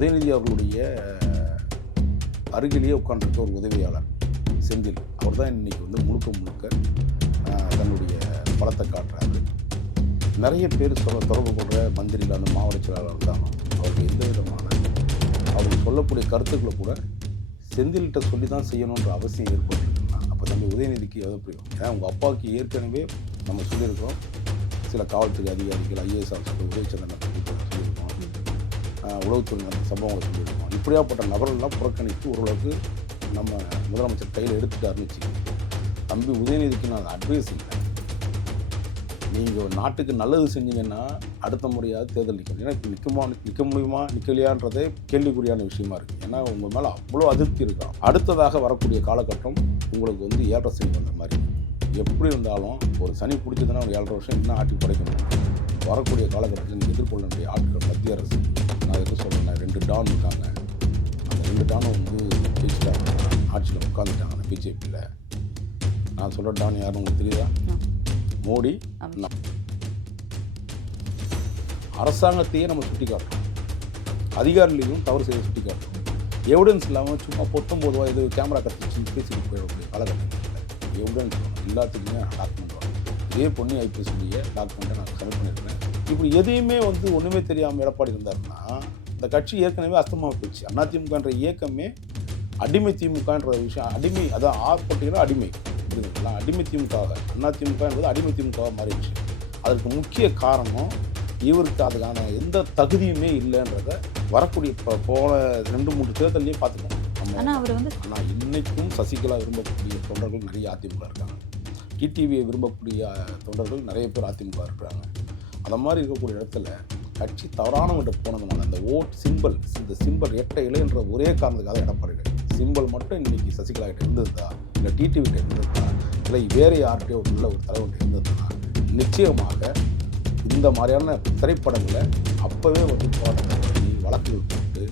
உதயநிதி அவர்களுடைய அருகிலேயே உட்காந்துருக்க ஒரு உதவியாளர் செந்தில். அவர் தான் இன்னைக்கு வந்து முழுக்க முழுக்க தன்னுடைய பலத்தை காட்டுறாரு. நிறைய பேர் சொல்ல தொடர்பு கொள்கிற மந்திரியில் அந்த மாவட்ட செயலாளர் இருந்தாலும் அவருக்கு எந்த விதமான அவர் சொல்லக்கூடிய கருத்துக்களை கூட செந்தில்கிட்ட சொல்லி தான் செய்யணுன்ற அவசியம் ஏற்பட்டுருக்குன்னா அப்போ தம்பி உதயநிதிக்கு எதை புரியும்? ஏன்னா உங்கள் அப்பாவுக்கு ஏற்கனவே நம்ம சொல்லியிருக்கிறோம். சில காவல்துறை அதிகாரிகள் ஐஏஎஸ் ஆஃபீஸர் உதயச்சந்திரன் உளவுத்துறை நடந்த சம்பவங்களை சொல்லியிருக்கோம். இப்படியாப்பட்ட நபர்கள்லாம் புறக்கணித்து ஓரளவுக்கு நம்ம முதலமைச்சர் கையில் எடுத்துட்டாருன்னு வச்சுக்கோங்க. தம்பி உதயநிதிக்கு நான் அட்வைஸ் இல்லை. நீங்கள் நாட்டுக்கு நல்லது செஞ்சீங்கன்னா அடுத்த முறையாவது தேர்தல் நிற்கணும் ஏன்னா இப்ப நிற்குமா நிற்க முடியுமா நிற்கலையான்றதே கேள்விக்குறியான விஷயமா இருக்குது ஏன்னா உங்கள் மேலே அவ்வளோ அதிருப்தி இருக்கும் அடுத்ததாக வரக்கூடிய காலகட்டம் உங்களுக்கு வந்து ஏழரை சனி வந்த மாதிரி. எப்படி இருந்தாலும் ஒரு சனி பிடிச்சதுன்னா ஒரு ஏழரை வருஷம் இன்னும் ஆட்டி படைக்கணும் வரக்கூடிய காலகட்டத்தில் நீங்கள் எதிர்கொள்ள வேண்டிய ஆட்கள் மத்திய அரசு. நான் எதுவும் சொல்கிறேன் ரெண்டு டான் இருக்காங்க. அந்த ரெண்டு டானும் வந்து ஜெயிச்சிட்டாங்க ஆட்சியில் உட்காந்துட்டாங்க பிஜேபியில். நான் சொல்கிற டான் யாருன்னு உங்களுக்கு தெரியுதா? மோடி. அரசாங்கத்தையே நம்ம சுட்டி காட்டுறோம் அதிகாரிகளையும் தவறு செய்ய சுட்டி காட்டுறோம் எவிடன்ஸ் இல்லாமல் சும்மா பொத்தொம்போது ரூபா இது கேமரா கட்டிச்சு பேசிட்டு போயிடக்கூடிய காலகட்டத்தில் எவிடன்ஸ் எல்லாத்துக்குமே டாக்குமெண்ட் வரும். இதே பொண்ணு ஐபிஎஸ்டைய டாக்குமெண்ட்டை நான் சப்மிட் பண்ணியிருக்கேன். இப்படி எதையுமே வந்து ஒன்றுமே தெரியாமல் எடப்பாடி இருந்தாருன்னா இந்த கட்சி ஏற்கனவே அஸ்தமாக போச்சு அதிமுகன்ற இயக்கமே அடிமை திமுகன்ற விஷயம் அடிமை அதான் ஆர் போட்டிங்கன்னா அடிமை புரியுதுங்களா? அடிமை திமுக அதிமுக என்பது அடிமை திமுக மாறிடுச்சு. அதற்கு முக்கிய காரணம் இவருக்கு அதுக்கான எந்த தகுதியுமே இல்லைன்றத வரக்கூடிய இப்போ போன ரெண்டு மூணு தேர்தலையே வந்து ஆனால் இன்னைக்கும் சசிகலா விரும்பக்கூடிய தொண்டர்கள் நிறைய அதிமுக இருக்காங்க. டிடிவியை விரும்பக்கூடிய தொண்டர்கள் நிறைய பேர் அதிமுக இருக்கிறாங்க. அந்த மாதிரி இருக்கக்கூடிய இடத்துல கட்சி தவறானவங்கிட்ட போனதுனால அந்த ஓட் சிம்பிள் இந்த சிம்பிள் எட்ட இலைன்ற ஒரே காரணத்துக்காக எடப்பாடி சிம்பிள் மட்டும் இன்னைக்கு சசிகலா கிட்ட இருந்திருந்தா இல்லை டிடிவி கிட்ட இருந்திருந்தா இல்லை வேறு யார்கிட்டயோ உள்ள ஒரு தலைவர்கிட்ட இருந்திருந்தா நிச்சயமாக இந்த மாதிரியான திரைப்படங்களை அப்போவே வந்து போராட்டத்தை வழக்குகள் போட்டு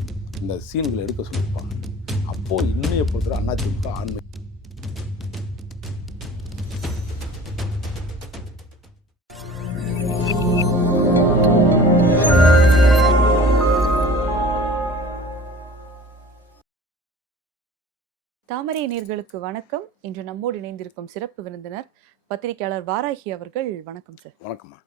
இந்த சீன்களை எடுக்க சொல்லியிருப்பாங்க. அப்போது இன்னைய பொறுத்தவரை அதிமுக ஆண்மை தாமரை நேர்களுக்கு வணக்கம். இன்று நம்மோடு இணைந்திருக்கும் சிறப்பு விருந்தினர் பத்திரிகையாளர் வாராகி அவர்கள் வணக்கம் சார். வணக்கம்மா.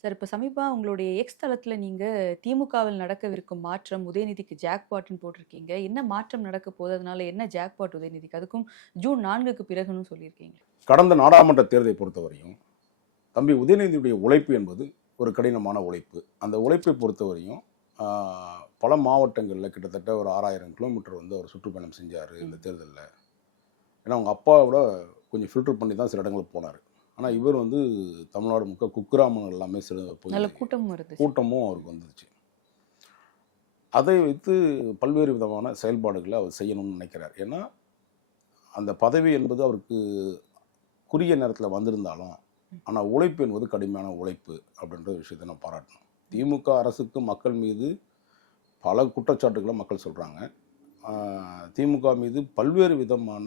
சார் இப்போ சமீபமாக உங்களுடைய எக்ஸ் தளத்தில் நீங்கள் திமுகவில் நடக்கவிருக்கும் மாற்றம் உதயநிதிக்கு ஜாக்பாட்னு போட்டிருக்கீங்க. என்ன மாற்றம் நடக்க போகுது? அதனால என்ன ஜாக்பாட் உதயநிதிக்கு? அதுக்கும் ஜூன் நான்குக்கு பிறகுன்னு சொல்லியிருக்கீங்க. கடந்த நாடாளுமன்ற தேர்தலை பொறுத்தவரையும் தம்பி உதயநிதியுடைய உழைப்பு என்பது ஒரு கடினமான உழைப்பு. அந்த உழைப்பை பொறுத்தவரையும் பல மாவட்டங்களில் கிட்டத்தட்ட ஒரு ஆறாயிரம் கிலோமீட்டர் வந்து அவர் சுற்றுப்பயணம் செஞ்சார் இந்த தேர்தலில். ஏன்னா அவங்க அப்பாவோட கொஞ்சம் ஃபில்டர் பண்ணி தான் சில இடங்களுக்கு போனார். ஆனால் இவர் வந்து தமிழ்நாடு முக்க குக்கிராமங்கள் எல்லாமே சில இருந்துச்சு. கூட்டமும் அவருக்கு வந்துச்சு. அதை வைத்து பல்வேறு விதமான செயல்பாடுகளை அவர் செய்யணும்னு நினைக்கிறார். ஏன்னா அந்த பதவி என்பது அவருக்கு குறுகிய நேரத்தில் வந்திருந்தாலும் ஆனால் உழைப்பு என்பது கடுமையான உழைப்பு அப்படின்ற விஷயத்தை நான் பாராட்டணும். திமுக அரசுக்கு மக்கள் மீது பல குற்றச்சாட்டுகளை மக்கள் சொல்கிறாங்க திமுக மீது பல்வேறு விதமான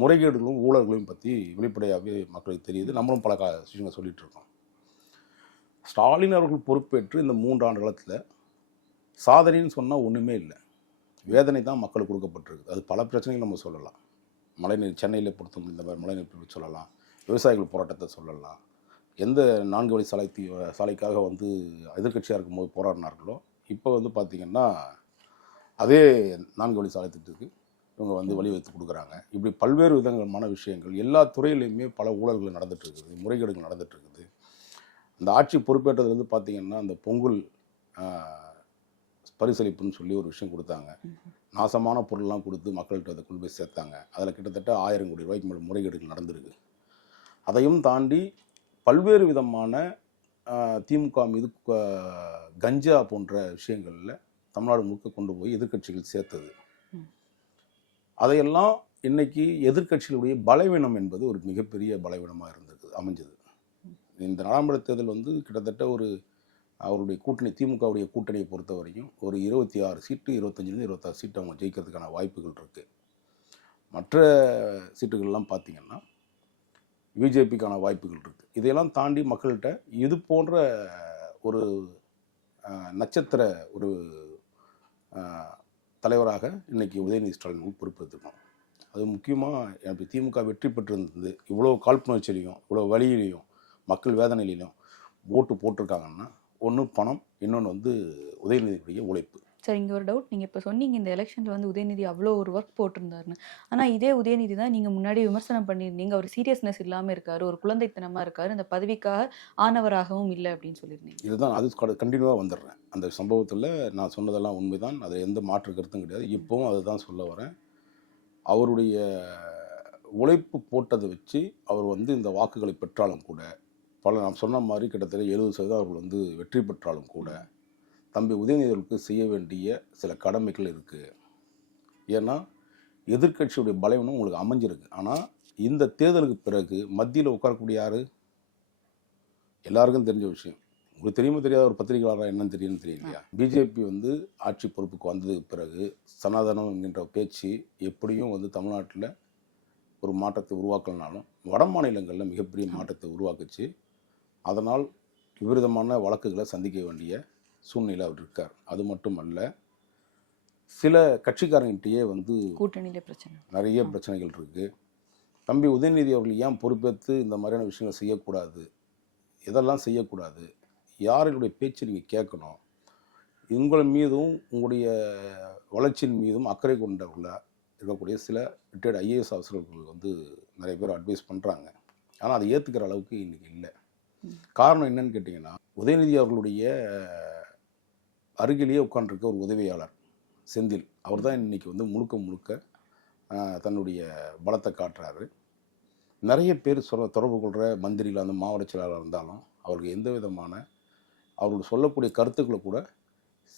முறைகேடுகளும் ஊழல்களையும் பற்றி வெளிப்படையாகவே மக்களுக்கு தெரியுது. நம்மளும் பல க விஷயங்களை சொல்லிகிட்டு இருக்கோம். ஸ்டாலின் அவர்கள் பொறுப்பேற்று இந்த மூன்று ஆண்டு காலத்தில் சாதனைன்னு சொன்னால் ஒன்றுமே இல்லை. வேதனை தான் மக்களுக்கு கொடுக்கப்பட்டிருக்கு. அது பல பிரச்சனைகள் நம்ம சொல்லலாம். மழைநீர் சென்னையில் பொறுத்த இந்த மாதிரி மழைநீர் பற்றி சொல்லலாம். விவசாயிகள் போராட்டத்தை சொல்லலாம். எந்த நான்கு வழி சாலை தீ சாலைக்காக வந்து எதிர்க்கட்சியாக இருக்கும்போது போராடினார்களோ இப்போ வந்து பார்த்திங்கன்னா அதே நான்கு வழி சாலை திட்டத்துக்கு இவங்க வந்து வழி வைத்து கொடுக்குறாங்க. இப்படி பல்வேறு விதமான விஷயங்கள் எல்லா துறையிலையுமே பல ஊழல்கள் நடந்துகிட்ருக்குது இருக்குது முறைகேடுகள் நடந்துகிட்ருக்குது இருக்குது. ஆட்சி பொறுப்பேற்றதுலேருந்து பார்த்திங்கன்னா அந்த பொங்கல் பரிசளிப்புன்னு சொல்லி ஒரு விஷயம் கொடுத்தாங்க. நாசமான பொருள்லாம் கொடுத்து மக்கள்கிட்ட அதை கொண்டு போய் சேர்த்தாங்க. அதில் கிட்டத்தட்ட ஆயிரம் கோடி ரூபாய்க்கு மேலே முறைகேடுகள் நடந்திருக்கு. அதையும் தாண்டி பல்வேறு விதமான திமுக மீது கஞ்சா போன்ற விஷயங்களில் தமிழ்நாடு முழுக்க கொண்டு போய் எதிர்க்கட்சிகள் சேர்த்தது. அதையெல்லாம் இன்னைக்கு எதிர்க்கட்சிகளுடைய பலவீனம் என்பது ஒரு மிகப்பெரிய பலவீனமாக இருந்திருக்கு அமைஞ்சது. இந்த நாடாளுமன்ற தேர்தல் வந்து கிட்டத்தட்ட ஒரு அவருடைய கூட்டணி திமுகவுடைய கூட்டணியை பொறுத்த வரைக்கும் ஒரு இருபத்தி ஆறு சீட்டு இருபத்தஞ்சிலேருந்து இருபத்தாறு சீட்டு அவங்க ஜெயிக்கிறதுக்கான வாய்ப்புகள் இருக்குது மற்ற சீட்டுகள்லாம் பார்த்தீங்கன்னா பிஜேபிக்கான வாய்ப்புகள் இருக்குது இதையெல்லாம் தாண்டி மக்கள்கிட்ட இது போன்ற ஒரு நட்சத்திர ஒரு தலைவராக இன்றைக்கி உதயநிதி ஸ்டாலின் வந்து பொறுப்பேற்றுக்கணும் அது முக்கியமாக எனக்கு திமுக வெற்றி பெற்றிருந்தது இவ்வளோ காழ்ப்புணர்ச்சியிலையும் இவ்வளோ வழியிலையும் மக்கள் வேதனையிலையும் ஓட்டு போட்டிருக்காங்கன்னா ஒன்று பணம் இன்னொன்று வந்து உதயநிதியுடைய உழைப்பு. சார் இங்கே ஒரு டவுட் நீங்கள் இப்போ சொன்னீங்க இந்த எலெக்ஷனில் வந்து உதயநிதி அவ்வளோ ஒரு ஒர்க் போட்டிருந்தாருன்னு. ஆனால் இதே உதயநிதி தான் நீங்கள் முன்னாடி விமர்சனம் பண்ணியிருந்தீங்க. அவர் சீரியஸ்னஸ் இல்லாமல் இருக்கார் ஒரு குழந்தைத்தனமாக இருக்கார். இந்த பதவிக்காக ஆனவராகவும் இல்லை அப்படின்னு சொல்லியிருந்தீங்க. இதுதான் அது கண்டினியூவாக வந்துடுறேன். அந்த சம்பவத்தில் நான் சொன்னதெல்லாம் உண்மைதான். அது எந்த மாற்று கருத்தும் கிடையாது. இப்போவும் அதுதான் சொல்ல வரேன். அவருடைய உழைப்பு போட்டதை வச்சு அவர் வந்து இந்த வாக்குகளை பெற்றாலும் கூட பல நான் சொன்ன மாதிரி கிட்டத்தட்ட எழுபது சதவீதம் அவர்கள் வந்து வெற்றி பெற்றாலும் கூட தம்பி உதயநிதி அவர்களுக்கு செய்ய வேண்டிய சில கடமைகள் இருக்குது ஏன்னா எதிர்க்கட்சியுடைய பலவீனம் உங்களுக்கு அமைஞ்சிருக்கு. ஆனால் இந்த தேர்தலுக்கு பிறகு மத்தியில் உட்காரக்கூடிய யாரு? எல்லாருக்கும் தெரிஞ்ச விஷயம். உங்களுக்கு தெரியுமா தெரியாத ஒரு பத்திரிகையாளராக என்னன்னு தெரியும்னு தெரியலையா? பிஜேபி வந்து ஆட்சி பொறுப்புக்கு வந்ததுக்கு பிறகு சனாதனம் என்கின்ற பேச்சு எப்படியும் வந்து தமிழ்நாட்டில் ஒரு மாற்றத்தை உருவாக்கலனாலும் வட மாநிலங்களில் மிகப்பெரிய மாற்றத்தை உருவாக்குச்சு. அதனால் விபரீதமான வழக்குகளை சந்திக்க வேண்டிய சூழ்நிலை அவர் இருக்கார் அது மட்டும் அல்ல சில கட்சிக்காரங்கிட்டயே வந்து கூட்டணியில பிரச்சனை. நிறைய பிரச்சனைகள் இருக்குது தம்பி உதயநிதி அவர்கள் ஏன் பொறுப்பேற்று இந்த மாதிரியான விஷயங்கள் செய்யக்கூடாது? இதெல்லாம் செய்யக்கூடாது? யாருடைய பேச்சு நீங்கள் கேட்கணும்? உங்கள் மீதும் உங்களுடைய வளர்ச்சியின் மீதும் அக்கறை கொண்டவர்கள இருக்கக்கூடிய சில ரிட்டையர்ட் ஐஏஎஸ் ஆஃபீஸர்கள் வந்து நிறைய பேர் அட்வைஸ் பண்ணுறாங்க ஆனால் அதை ஏற்றுக்கிற அளவுக்கு இன்றைக்கி இல்லை. காரணம் என்னன்னு கேட்டிங்கன்னா உதயநிதி அவர்களுடைய அருகிலேயே உட்காந்துருக்க ஒரு உதவியாளர் செந்தில். அவர் தான் இன்னைக்கு வந்து முழுக்க முழுக்க தன்னுடைய பலத்தை காட்டுறாரு. நிறைய பேர் சொல்ல தொடர்பு கொள்கிற மந்திரிகள் அந்த மாவட்ட செயலாளர் இருந்தாலும் அவருக்கு எந்த விதமான அவர்கள் சொல்லக்கூடிய கருத்துக்களை கூட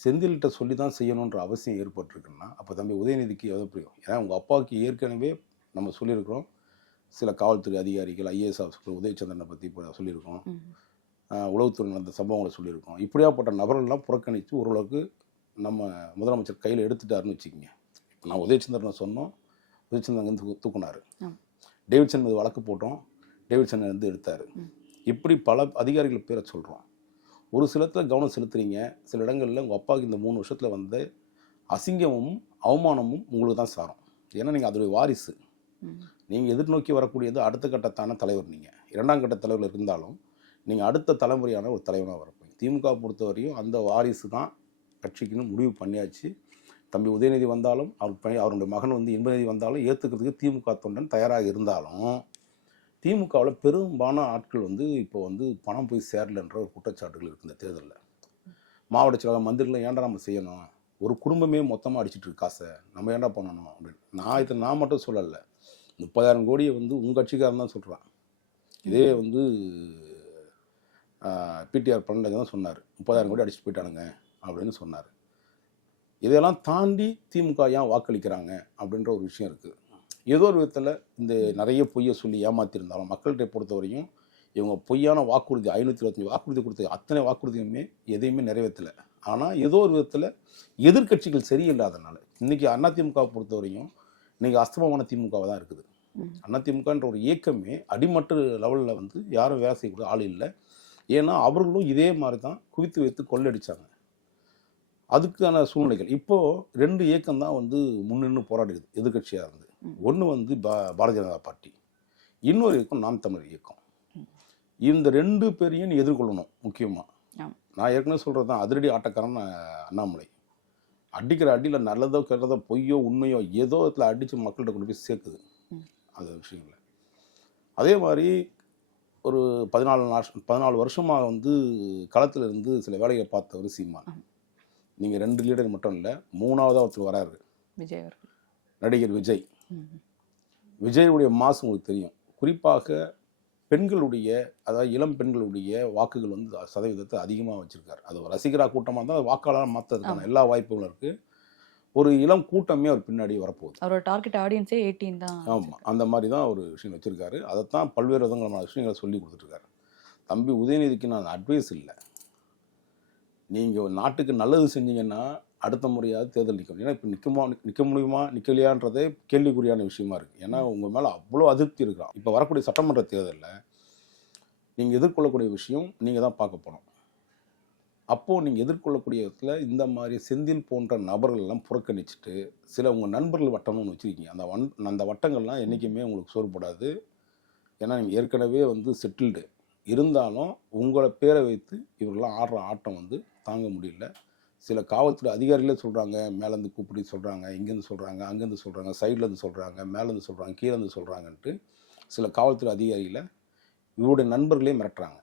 செந்தில்கிட்ட சொல்லி தான் செய்யணுன்ற அவசியம் ஏற்பட்டிருக்குன்னா அப்போ தம்பி உதயநிதிக்கு எவ்வளோ புரியும்? ஏன்னா உங்கள் அப்பாவுக்கு ஏற்கனவே நம்ம சொல்லியிருக்கிறோம். சில காவல்துறை அதிகாரிகள் ஐஏஎஸ் ஆஃபீஸர் உதயச்சந்திரனை பற்றி இப்போ சொல்லியிருக்கோம் உளவுத்துறை நடந்த சம்பவங்களை சொல்லியிருக்கோம். இப்படியாப்பட்ட நபர்கள்லாம் புறக்கணித்து ஓரளவுக்கு நம்ம முதலமைச்சர் கையில் எடுத்துட்டாருன்னு வச்சுக்கோங்க. இப்போ நான் உதயச்சந்திரனை சொன்னோம். உதயச்சந்திரன் வந்து தூக்குனாரு. டேவிட்சன் மீது வழக்கு போட்டோம். டேவிட்சன் வந்து எடுத்தார். இப்படி பல அதிகாரிகள் பேரை சொல்கிறோம் ஒரு சிலத்தில் கவனம் செலுத்துறீங்க. சில இடங்களில் உங்கள் அப்பாவுக்கு இந்த மூணு வருஷத்தில் வந்த அசிங்கமும் அவமானமும் உங்களுக்கு தான் சாரும். ஏன்னா நீங்கள் அதோடைய வாரிசு. நீங்கள் எதிர்நோக்கி வரக்கூடியது அடுத்த கட்டத்தான தலைவர் நீங்கள் இரண்டாம் கட்ட தலைவர் இருந்தாலும் நீங்கள் அடுத்த தலைமுறையான ஒரு தலைவனாக வரப்போங்க திமுக பொறுத்தவரையும் அந்த வாரிசு தான் கட்சிக்குன்னு முடிவு பண்ணியாச்சு. தம்பி உதயநிதி வந்தாலும் அவர் பணி அவருடைய மகன் வந்து இன்பநிதி வந்தாலும் ஏற்றுக்கிறதுக்கு திமுக தொண்டன் தயாராக இருந்தாலும் திமுகவில் பெரும்பாலான ஆட்கள் வந்து இப்போ வந்து பணம் போய் சேரலன்ற ஒரு குற்றச்சாட்டுகள் இருக்குது இந்த தேர்தலில். மாவட்ட செயலாளர் மந்திரிகளை ஏன்டா நம்ம செய்யணும்? ஒரு குடும்பமே மொத்தமாக அடிச்சிட்டு இருக்கு காசை. நம்ம ஏன்டா பண்ணணும் அப்படின்னு. நான் இதை நான் மட்டும் சொல்லலை. முப்பதாயிரம் கோடியை வந்து உங்கள் கட்சிக்காரன் தான் சொல்கிறான் இதே வந்து பிடிஆர் பன்னெண்டு தான் சொன்னார். முப்பதாயிரம் கோடி அடிச்சுட்டு போயிட்டானுங்க அப்படின்னு சொன்னார். இதெல்லாம் தாண்டி திமுக ஏன் வாக்களிக்கிறாங்க அப்படின்ற ஒரு விஷயம் இருக்குது ஏதோ ஒரு விதத்தில் இந்த நிறைய பொய்யை சொல்லி ஏமாத்திருந்தாலும் மக்கள்கிட்ட பொறுத்தவரையும் இவங்க பொய்யான வாக்குறுதி ஐநூற்றி இருபத்தஞ்சி வாக்குறுதி கொடுத்த அத்தனை வாக்குறுதியுமே எதையுமே நிறைவேற்றலை. ஆனால் ஏதோ ஒரு விதத்தில் எதிர்க்கட்சிகள் சரியில்லாதனால இன்றைக்கி அதிமுக பொறுத்தவரையும் இன்றைக்கி அஸ்தமமான திமுகவாக தான் இருக்குது. அதிமுகன்ற ஒரு இயக்கமே அடிமட்ட லெவலில் வந்து யாரும் வேலை செய்யக்கூடிய ஆள் இல்லை. ஏன்னா அவர்களும் இதே மாதிரி தான் குவித்து வைத்து கொள்ளடிச்சாங்க அதுக்கான சூழ்நிலைகள் இப்போது ரெண்டு இயக்கம் தான் வந்து முன்னின்று போராடுது எதிர்க்கட்சியாக இருந்து. ஒன்று வந்து பா பாரதிய ஜனதா பார்ட்டி இன்னொரு இயக்கம் நாம் தமிழர் இயக்கம். இந்த ரெண்டு பேரையும் நீ எதிர்கொள்ளணும் முக்கியமாக. நான் ஏற்கனவே சொல்கிறது தான் அதிரடி ஆட்டக்காரன் அண்ணாமலை அடிக்கிற அடியில் நல்லதோ கெட்டதோ பொய்யோ உண்மையோ ஏதோ இதில் அடித்து மக்கள்கிட்ட கொண்டு போய் சேர்க்குது. அது விஷயங்கள் அதே மாதிரி ஒரு பதினாலு நாள் பதினாலு வருஷமாக வந்து களத்தில் இருந்து சில வேலையை பார்த்தவர் சீமான். நீங்கள் ரெண்டு லீடர் மட்டும் இல்லை மூணாவதாக ஒருத்தர் வராரு. விஜய் நடிகர் விஜய். ம். விஜயுடைய மாசு உங்களுக்கு தெரியும். குறிப்பாக பெண்களுடைய அதாவது இளம் பெண்களுடைய வாக்குகள் வந்து சதவீதத்தை அதிகமாக வச்சிருக்காரு. அது ஒரு ரசிகரா கூட்டமாக இருந்தால் அது வாக்காளராக மாற்றுறதுக்கான எல்லா வாய்ப்புகளும் இருக்குது ஒரு இளம் கூட்டமே அவர் பின்னாடி வரப்போகுது. அவரோட டார்கெட் ஆடியன்ஸே எயிட்டீன் தான் ஆமாம் அந்த மாதிரி தான் ஒரு விஷயம் வச்சுருக்காரு. அதைத்தான் பல்வேறு விதங்களமான விஷயங்களை சொல்லி கொடுத்துட்ருக்காரு தம்பி உதயநிதிக்கு நான் அட்வைஸ் இல்லை. நீங்கள் நாட்டுக்கு நல்லது செஞ்சீங்கன்னா அடுத்த முறையாவது தேர்தல் நிற்கணும் ஏன்னா இப்போ நிற்குமா நிற்க முடியுமா நிற்கலையான்றதே கேள்விக்குறியான விஷயமா இருக்குது ஏன்னா உங்கள் மேலே அவ்வளோ அதிருப்தி இருக்கான் இப்போ வரக்கூடிய சட்டமன்ற தேர்தலில் நீங்கள் எதிர்கொள்ளக்கூடிய விஷயம் நீங்கள் தான் பார்க்க போகணும் அப்போது நீங்கள் எதிர்கொள்ளக்கூடிய இடத்துல இந்த மாதிரி செந்தில் போன்ற நபர்கள்லாம் புறக்கணிச்சிட்டு சில உங்கள் நண்பர்கள் வட்டம்னு வச்சுருக்கீங்க. அந்த வன் அந்த வட்டங்கள்லாம் என்றைக்குமே உங்களுக்கு சோறுபடாது ஏன்னா நீங்கள் ஏற்கனவே வந்து செட்டில்டு இருந்தாலும் உங்களை பேரை வைத்து இவர்கள்லாம் ஆடுற ஆட்டம் வந்து தாங்க முடியல. சில காவல்துறை அதிகாரிகளே சொல்கிறாங்க மேலேருந்து கூப்பிடி சொல்கிறாங்க இங்கேருந்து சொல்கிறாங்க அங்கேருந்து சொல்கிறாங்க சைட்லேருந்து சொல்கிறாங்க மேலேருந்து சொல்கிறாங்க கீழேருந்து சொல்கிறாங்கன்ட்டு சில காவல்துறை அதிகாரிகளை இவருடைய நண்பர்களே மிரட்டுறாங்க.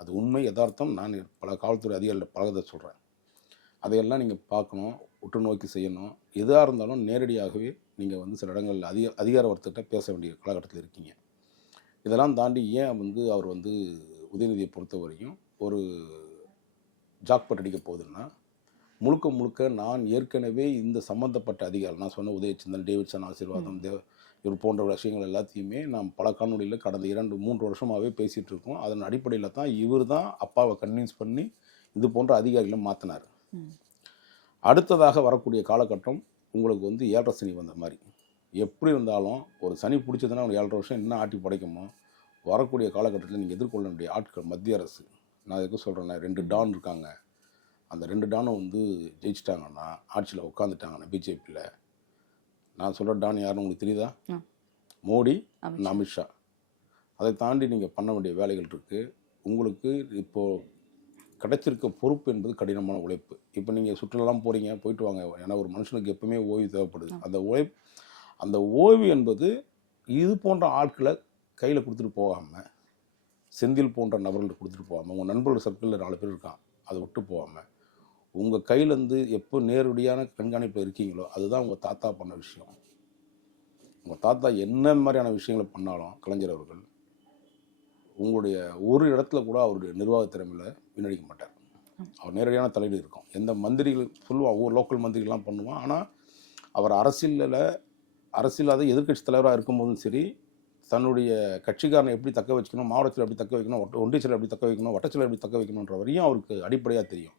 அது உண்மை யதார்த்தம். நான் பல காவல்துறை அதிகாரிகள் பலதை சொல்கிறேன் அதையெல்லாம் நீங்கள் பார்க்கணும் உற்று நோக்கி செய்யணும். எதாக இருந்தாலும் நேரடியாகவே நீங்கள் வந்து சில இடங்களில் அதிக அதிகார வர்த்தகிட்ட பேச வேண்டிய காலகட்டத்தில் இருக்கீங்க. இதெல்லாம் தாண்டி ஏன் வந்து அவர் வந்து உதயநிதியை பொறுத்த வரையும் ஒரு ஜாக்பட் அடிக்க போகுதுன்னா முழுக்க முழுக்க நான் ஏற்கனவே இந்த சம்மந்தப்பட்ட அதிகாரி நான் சொன்ன உதயச்சந்திரன் டேவிட்சன் ஆசீர்வாதம் தேவ் இவர் போன்ற விஷயங்கள் எல்லாத்தையுமே நாம் பல காணொலியில் கடந்த இரண்டு மூன்று வருஷமாகவே பேசிகிட்டு இருக்கோம். அதன் அடிப்படையில் தான் இவர் தான் அப்பாவை கன்வின்ஸ் பண்ணி இது போன்ற அதிகாரிகளை மாற்றினார். அடுத்ததாக வரக்கூடிய காலகட்டம் உங்களுக்கு வந்து ஏழரை சனி வந்த மாதிரி. எப்படி இருந்தாலும் ஒரு சனி பிடிச்சதுன்னா ஒரு ஏழரை வருஷம் என்ன ஆட்டி படைக்குமோ வரக்கூடிய காலகட்டத்தில் நீங்கள் எதிர்கொள்ள வேண்டிய ஆட்கள் மத்திய அரசு. நான் எதுக்கு சொல்கிறேன்னா ரெண்டு டான் இருக்காங்க. அந்த ரெண்டு டானும் வந்து ஜெயிச்சிட்டாங்கன்னா ஆட்சியில் உட்காந்துட்டாங்கன்னா பிஜேபியில் நான் சொல்கிற டான் யாருன்னு உங்களுக்கு தெரியுதா. மோடி அமித்ஷா. அமித்ஷா. அதை தாண்டி நீங்கள் பண்ண வேண்டிய வேலைகள் இருக்குது உங்களுக்கு இப்போது கிடைச்சிருக்க பொறுப்பு என்பது கடினமான உழைப்பு. இப்போ நீங்கள் சுற்றுலாலாம் போகிறீங்க போயிட்டு வாங்க. ஏன்னா ஒரு மனுஷனுக்கு எப்பவுமே ஓய்வு தேவைப்படுது. அந்த உழைப் அந்த ஓய்வு என்பது இது போன்ற ஆட்களை கையில் கொடுத்துட்டு போகாமல் செந்தில் போன்ற நபர்கள்ட்ட கொடுத்துட்டு போகாமல் உங்கள் நண்பர்கள் சர்க்கிளில் நாலு பேர் இருக்கான் அதை விட்டு போகாமல் உங்கள் கையிலேருந்து எப்போ நேரடியான கண்காணிப்பில் இருக்கீங்களோ அதுதான் உங்கள் தாத்தா பண்ண விஷயம். உங்கள் தாத்தா என்ன மாதிரியான விஷயங்களை பண்ணாலும் கலைஞர் அவர்கள் உங்களுடைய ஒரு இடத்துல கூட அவருடைய நிர்வாக திறமையில் வீணடிக்க மாட்டார். அவர் நேரடியான தலையீடு இருக்கும். எந்த மந்திரிகள் சொல்லுவான் ஒவ்வொரு லோக்கல் மந்திரிகள்லாம் பண்ணுவான். ஆனால் அவர் அரசியலில் அரசியல் அதை எதிர்க்கட்சி தலைவராக இருக்கும்போதும் சரி தன்னுடைய கட்சிக்காரனை எப்படி தக்க வச்சுக்கணும் மாவட்டத்தில் எப்படி தக்க வைக்கணும் ஒட்ட- ஒன்றியத்தில் எப்படி தக்க வைக்கணும் வட்டத்தில் எப்படி தக்க வைக்கணுன்ற வரையும் அவருக்கு அடிப்படையாக தெரியும்.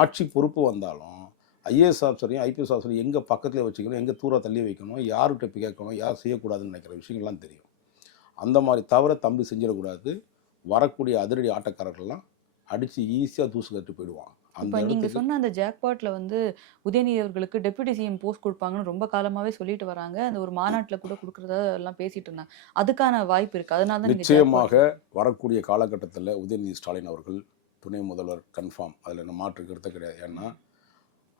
ஆட்சி பொறுப்பு வந்தாலும் ஐஏஎஸ் ஆஃபீஸரையும் ஐபிஎஸ் ஆஃபீஸரையும் எங்கே பக்கத்தில் வச்சுக்கணும் எங்கே தூர தள்ளி வைக்கணும் யார்கிட்ட போய் கேட்கணும் யார் செய்யக்கூடாதுன்னு நினைக்கிற விஷயங்கள்லாம் தெரியும். அந்த மாதிரி தவிர தம்பி செஞ்சிடக்கூடாது. வரக்கூடிய அதிரடி ஆட்டக்காரர்கள்லாம் அடித்து ஈஸியாக தூசு கட்டு போயிடுவான் இப்ப நீங்க இடத்துக்கு சொன்ன அந்த ஜாக்பாட்ல வந்து உதயநிதி அவர்களுக்கு டெபுட்டி சிஎம் போஸ்ட் கொடுப்பாங்கன்னு ரொம்ப காலமாவே சொல்லிட்டு வராங்க. அந்த ஒரு மாநாட்டுல கூட கொடுக்கறதா எல்லாம் பேசிட்டு இருந்தாங்க. அதுக்கான வாய்ப்பு இருக்கு. அதனால தான் நிச்சயமாக வரக்கூடிய காலகட்டத்தில் உதயநிதி ஸ்டாலின் அவர்கள் துணை முதல்வர் கன்ஃபார்ம் அதில் என்ன மாற்று கருத்து கிடையாது. ஏன்னா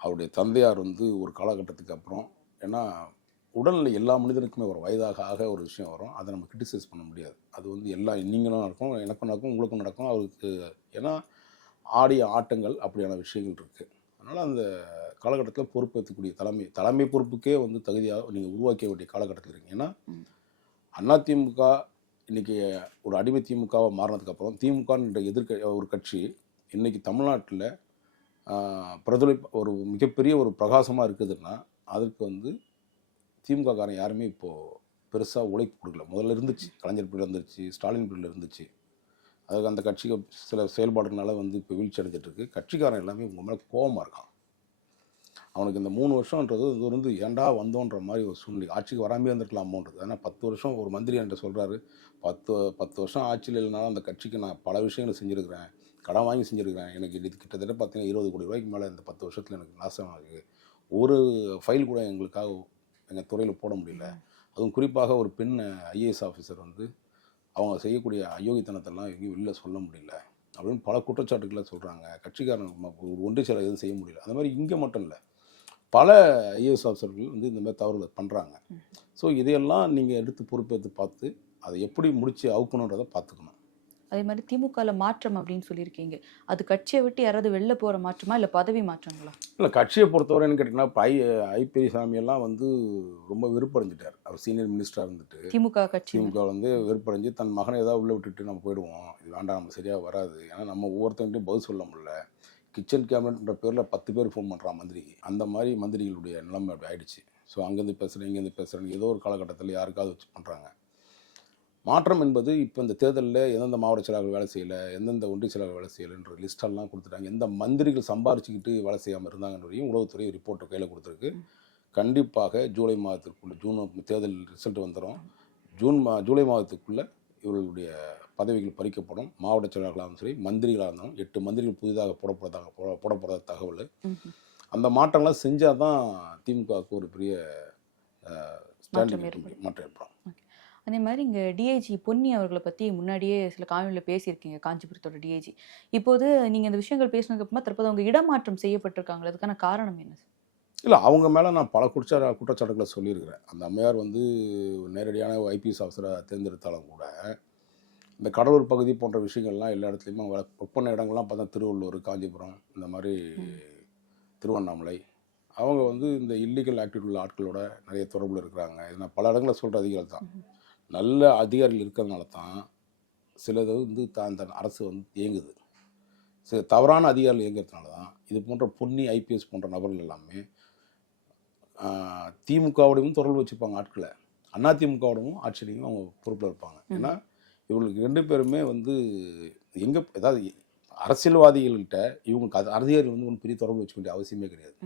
அவருடைய தந்தையார் வந்து ஒரு காலகட்டத்துக்கு அப்புறம் ஏன்னா உடல்நிலை எல்லா மனிதனுக்குமே ஒரு வயதாக ஆக ஒரு விஷயம் வரும். அதை நம்ம கிரிட்டிசைஸ் பண்ண முடியாது. அது வந்து எல்லா நீங்களும் நடக்கும் எனக்கும் நடக்கும் உங்களுக்கும் நடக்கும். அவருக்கு ஏன்னா ஆடிய ஆட்டங்கள் அப்படியான விஷயங்கள் இருக்குது அதனால் அந்த காலகட்டத்தில் பொறுப்பேற்றக்கூடிய தலைமை தலைமை பொறுப்புக்கே வந்து தகுதியாக நீங்கள் உருவாக்க வேண்டிய காலகட்டத்தில் இருக்கீங்க. ஏன்னா. அதிமுக இன்றைக்கி ஒரு அடிமை திமுகவாக மாறினதுக்கப்புறம் திமுகன்ற எதிர்க்க ஒரு கட்சி இன்றைக்கி தமிழ்நாட்டில் பிரதுலை ஒரு மிகப்பெரிய ஒரு பிரகாசமாக இருக்குதுன்னா அதற்கு வந்து திமுக காரன் யாருமே இப்போது பெருசாக உழைப்பு கொடுக்கல. முதல்ல இருந்துச்சு கலைஞர் பீரியட் இருந்துச்சு ஸ்டாலின் பீரியட் இருந்துச்சு. அதுக்கு அந்த கட்சிக்கு சில செயல்பாடுனால வந்து இப்போ வீழ்ச்சி அடைஞ்சிட்ருக்கு கட்சிக்காரன் எல்லாமே உங்கள் மேலே கோபமாக இருக்கான். அவனுக்கு இந்த மூணு வருஷம்ன்றது இது வந்து ஏன்டா வந்தோன்ற மாதிரி ஒரு சூழ்நிலை. ஆட்சிக்கு வராமே இருந்திருக்கலாமோன்றது ஏன்னா பத்து வருஷம் ஒரு மந்திரி என்கிட்ட சொல்கிறாரு பத்து பத்து வருஷம் ஆட்சியில் இல்லைனாலும் அந்த கட்சிக்கு நான் பல விஷயங்களை செஞ்சுருக்கிறேன். கடன் வாங்கி செஞ்சுருக்கிறேன். எனக்கு இது கிட்டத்தட்ட பார்த்தீங்கன்னா இருபது கோடி ரூபாய்க்கு மேலே இந்த பத்து வருஷத்தில் எனக்கு நாசம் ஆகுது. ஒரு ஃபைல் கூட எங்களுக்காக எங்கள் துறையில் போட முடியல. அதுவும் குறிப்பாக ஒரு பெண் ஐஏஎஸ் ஆஃபீஸர் வந்து அவங்க செய்யக்கூடிய அயோக்கியத்தனத்தெல்லாம் எங்கேயும் வெளில சொல்ல முடியல அப்படின்னு பல குற்றச்சாட்டுகளை சொல்கிறாங்க கட்சிக்காரன் ம- ஒரு எதுவும் செய்ய முடியல. அந்த மாதிரி இங்கே மட்டும் இல்லை. பல ஐஏஎஸ் ஆஃபீஸர்கள் வந்து இந்த மாதிரி தவறுகளை பண்ணுறாங்க ஸோ இதையெல்லாம் நீங்கள் எடுத்து பொறுப்பேற்று பார்த்து அதை எப்படி முடிச்சு அவுக்கணுன்றதை பார்த்துக்கணும். அதே மாதிரி திமுகல மாற்றம் அப்படின்னு சொல்லியிருக்கீங்க. அது கட்சியை விட்டு யாராவது வெளில போற மாற்றமா இல்ல பதவி மாற்றங்களா? இல்லை கட்சியை பொறுத்தவரைன்னு கேட்டிங்கன்னா ஐ ஐ பெரியசாமியெல்லாம் வந்து ரொம்ப வெறுப்படைஞ்சிட்டார். அவர் சீனியர் மினிஸ்டராக இருந்துட்டு திமுக கட்சி திமுக வந்து வெறுப்படைஞ்சு தன் மகனை ஏதாவது உள்ளே விட்டுட்டு நம்ம போயிடுவோம். இது வேண்டாம் நம்ம சரியாக வராது. ஏன்னா நம்ம ஒவ்வொருத்தங்கிட்டையும் பதில் சொல்ல முடியல. கிச்சன் கேபினட்ன்ற பேரில் பத்து பேர் ஃபோன் பண்ணுறான் மந்திரிக்கு அந்த மாதிரி மந்திரிகளுடைய நிலைமை அப்படி ஆயிடுச்சு. ஸோ அங்கேருந்து பேசுகிறேன் இங்கேருந்து பேசுகிறேன் ஏதோ ஒரு காலகட்டத்தில் யாருக்காவது வச்சு பண்ணுறாங்க மாற்றம் என்பது இப்போ இந்த தேர்தலில் எந்தெந்த மாவட்ட செயலாளர்கள் வேலை செய்யலை எந்தெந்த ஒன்றிய செயலாளர்கள் வேலை செய்யலைன்ற லிஸ்டெல்லாம் கொடுத்துட்டாங்க. எந்த மந்திரிகள் சம்பாரிச்சுக்கிட்டு வேலை செய்யாமல் இருந்தாங்கன்றதையும் உளவுத்துறை ரிப்போர்ட்டை கையில் கொடுத்துருக்கு. கண்டிப்பாக ஜூலை மாதத்திற்குள்ளே ஜூன் தேர்தல் ரிசல்ட் வந்துடும் ஜூன் மா ஜூலை மாதத்துக்குள்ளே இவர்களுடைய பதவிகள் பறிக்கப்படும். மாவட்ட செயலாளர்களாக இருந்தாலும் சரி மந்திரிகளாக இருந்தாலும் எட்டு மந்திரிகள் புதிதாக போடப்படுறதாக போட போட தகவல். அந்த மாற்றங்கள்லாம் செஞ்சால் தான் திமுகவுக்கு ஒரு பெரிய ஸ்டாண்டிங். மாற்றம் ஏற்படும். அதே மாதிரி இங்கே டிஐஜி பொன்னி அவர்களை பற்றி முன்னாடியே சில காணொலியில் பேசியிருக்கீங்க காஞ்சிபுரத்தோட டிஐஜி இப்போது நீங்கள் இந்த விஷயங்கள் பேசினதுக்கு அப்புறமா தற்போது அவங்க இடமாற்றம் செய்யப்பட்டிருக்காங்களே அதுக்கான காரணம் என்ன? சார் இல்லை அவங்க மேலே நான் பல குற்ற குற்றச்சாட்டுகளை சொல்லியிருக்கிறேன். அந்த அம்மையார் வந்து நேரடியான ஐபிஎஸ் ஆஃபீஸரை தேர்ந்தெடுத்தாலும் கூட இந்த கடலூர் பகுதி போன்ற விஷயங்கள்லாம் எல்லா இடத்துலையுமே அவங்க ஒர்க் பண்ண இடங்கள்லாம் பார்த்தா திருவள்ளூர் காஞ்சிபுரம் இந்த மாதிரி திருவண்ணாமலை. அவங்க வந்து இந்த இல்லீகல் ஆக்டிவிட்டி உள்ள ஆட்களோட நிறைய தொடர்பில் இருக்கிறாங்க. இது நான் பல இடங்களில் சொல்கிற அதிகாரிகள் தான். நல்ல அதிகாரிகள் இருக்கிறதுனால தான் சிலது வந்து தான் அந்த அரசு வந்து இயங்குது. சில தவறான அதிகாரிகள் இயங்குறதுனால தான் இது போன்ற பொன்னி ஐபிஎஸ் போன்ற நபர்கள் எல்லாமே திமுகவோடையும் தொடர்பு வச்சுப்பாங்க ஆட்களை. அண்ணா திமுகவோடவும் ஆட்சியிலையும் அவங்க பொறுப்பில் இருப்பாங்க. ஏன்னா இவங்களுக்கு ரெண்டு பேருமே வந்து எங்கே ஏதாவது அரசியல்வாதிகள்கிட்ட இவங்க அது அதிகாரி வந்து ஒன்றும் பெரிய தொடர்பு வச்சுக்க வேண்டிய அவசியமே கிடையாது.